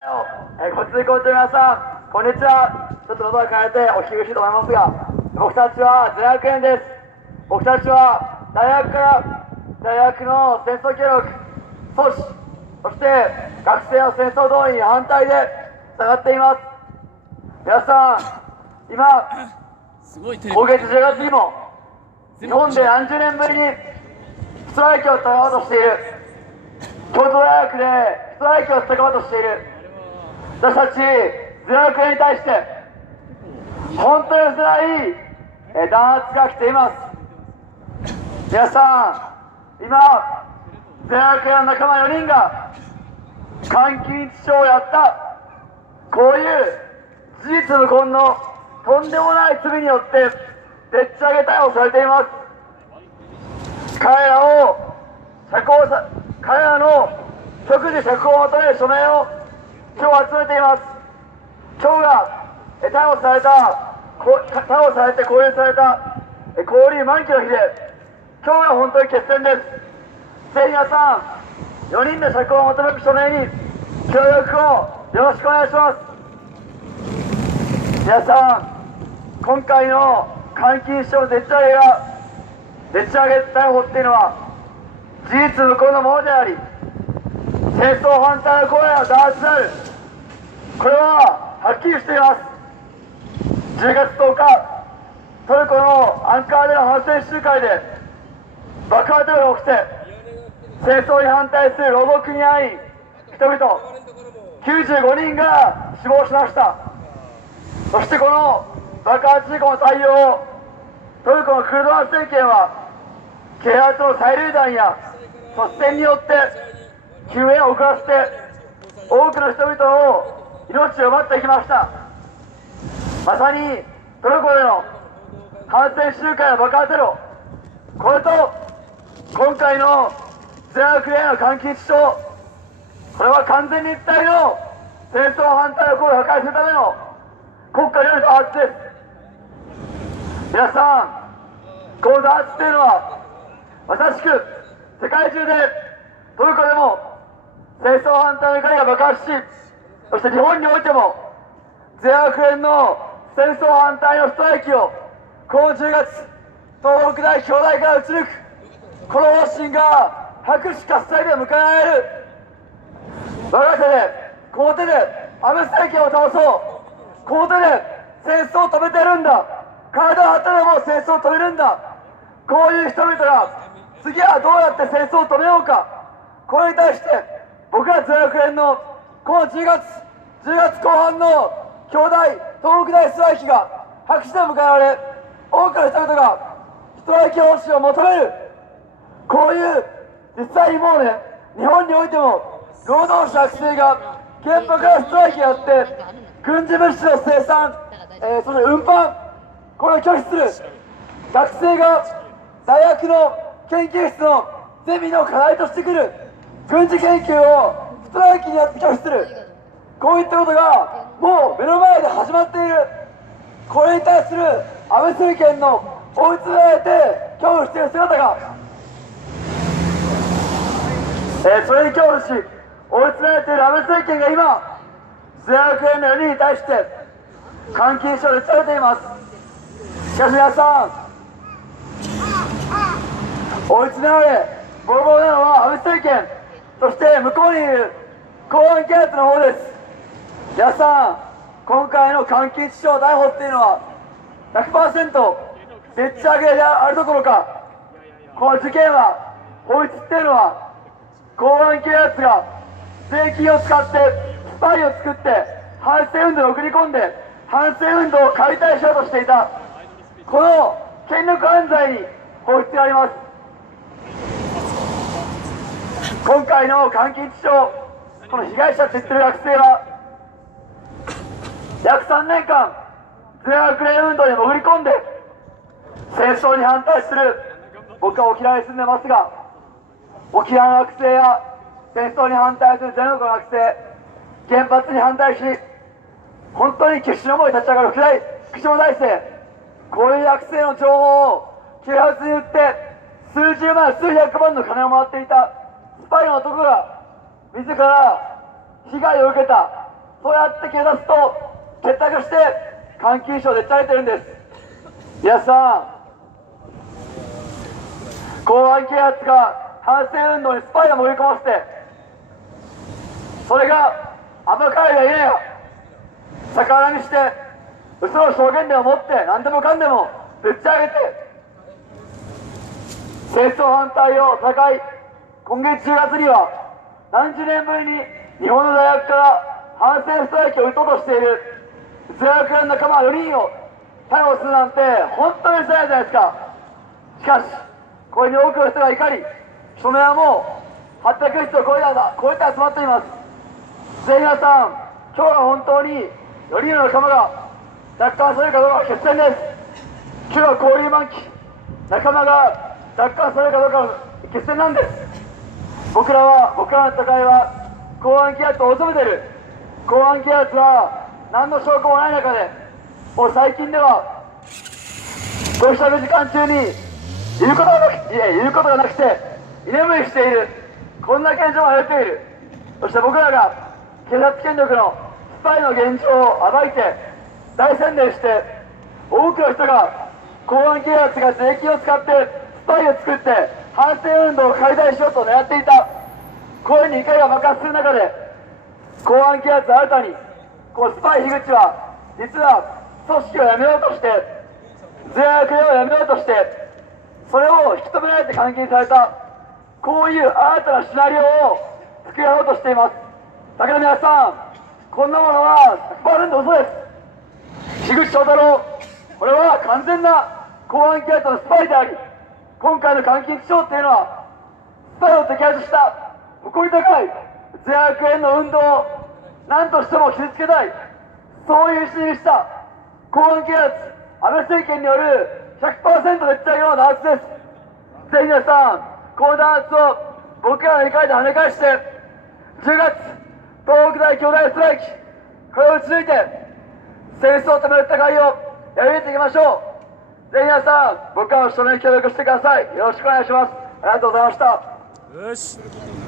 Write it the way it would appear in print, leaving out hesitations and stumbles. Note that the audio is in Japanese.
ご通行中の皆さん、こんにちは。ちょっと喉が渇いてお聞き苦しいと思いますが、僕たちはゼ学園です。僕たちは大学の戦争協力阻止、そして学生の戦争動員に反対で戦っています。皆さん、今、今月10月にも日本で何十年ぶりにストライキを戦おうとしている、京都大学でストライキを戦おうとしている私たちゼ学園に対して本当に辛い弾圧が来ています。皆さん、今ゼ学園の仲間4人が監禁致傷をやった、こういう事実無根のとんでもない罪によってでっち上げ逮捕されています。彼らの即時釈放を求める署名を今日集めています。今日が逮捕されて勾留された勾留満期の日で、今日が本当に決戦です。ぜひ皆さん、4人の釈放を求める署名に協力をよろしくお願いします。皆さん、今回の監禁死傷でっち上げ逮捕っていうのは事実無根のものであり、戦争反対の声が弾圧である、これははっきりしています。10月10日、トルコのアンカーでの反戦集会で爆破テロが起きて、戦争に反対する労働組合員人々95人が死亡しました。そしてこの爆発事故の対応をトルコのクルドアン政権は啓発の催涙弾や率先によって救援を遅らせて多くの人々の命を奪ってきました。まさにトルコでの反戦集会や爆破テロ、これと今回のゼ学園の監禁致傷、これは完全に一体の戦争反対の声を破壊するための国家による弾圧です。皆さん、この弾圧というのはまさしく世界中でトルコでも戦争反対の怒りが爆発し、そして日本においてもゼ学園の戦争反対のストライキをこの10月東北大兄弟から打ち抜く、この方針が拍手喝采で迎えられる。我が手でこの手で安倍政権を倒そう、この手で戦争を止めてるんだ、体を張ってでも戦争を止めるんだ、こういう人々が次はどうやって戦争を止めようか、これに対して僕らゼ学園のこの10月後半の兄弟東北大ストライキが拍手で迎えられ、多くの人々がストライキ方針を求める。こういう実際にもうね、日本においても労働者学生が原発からストライキやって軍事物資の生産、そして運搬、これを拒否する。学生が大学の研究室のゼミの課題としてくる軍事研究をストライキによって拒否する、こういったことがもう目の前で始まっている。これに対する安倍政権の追い詰められて恐怖している姿が、それに恐怖し追い詰められている安倍政権が今ゼ学園の4人に対して監禁処でされています。しかし皆さん、追い詰められボロボロなのは安倍政権、そして向こうにいる公安警察の方です。皆さん、今回の監禁致傷逮捕っていうのは 100% でっち上げであるどころか、この事件は、法律っていうのは公安警察が税金を使ってスパイを作って反政運動に送り込んで反政運動を解体しようとしていた、この権力犯罪に法律があります。今回の監禁致傷、この被害者と言ってる学生は約3年間ゼ学園運動に潜り込んで戦争に反対する、僕は沖縄に住んでますが、沖縄の学生や戦争に反対する全国の学生、原発に反対し本当に決死の思い立ち上がる福島大生、こういう学生の情報を啓発に売って数十万数百万の金を回っていたスパイの男が自ら被害を受けた、そうやって警察と結託して監禁賞でっち上げてるんです。皆さん、公安警察が反政運動にスパイを潜り込ませて、それが甘かいがいねえよ、逆恨みして嘘の証言でも持って何でもかんでもぶっち上げて、戦争反対を戦い、今月10月には何十年ぶりに日本の大学から反政府ストライキを打とうとしている大学の仲間4人を逮捕するなんて本当につらいじゃないですか。しかしこれに多くの人が怒り、署名はもう800人を超えて集まっています。ぜひ皆さん、今日が本当に4人の仲間が奪還されるかどうかは決戦です。今日は交流満期、仲間が奪還されるかどうかの決戦なんです。僕らの戦いは公安警察を追い詰めている。公安警察は何の証拠もない中で、もう最近では取り調べ時間中にいることがなくて居眠りしている、こんな現状が出ている。そして僕らが警察権力のスパイの現状を暴いて大宣伝して、多くの人が公安警察が税金を使ってスパイを作って反政運動を解体しようと狙っていた、声に怒りが爆発する中で、公安警察は新たにこのスパイ樋口は実は組織をやめようとして、税悪をやめようとして、それを引き止められて監禁された、こういう新たなシナリオを作り上げようとしています。だけど皆さん、こんなものは 100% 嘘です。樋口翔太郎、これは完全な公安警察のスパイであり、今回の監禁致傷っていうのはスパイを摘発した誇り高い税悪への運動を何としても傷つけたい、そういう意思にした公安警察、安倍政権による 100% でっち上げの弾圧です。ぜひ皆さん、この弾圧を僕らの理解で跳ね返して、10月東北大兄弟ストライキ、これを打ち抜いて戦争を止める戦いをやり抜いていきましょう。ぜひ皆さん、僕らの署名に協力してください。よろしくお願いします。ありがとうございました。よし。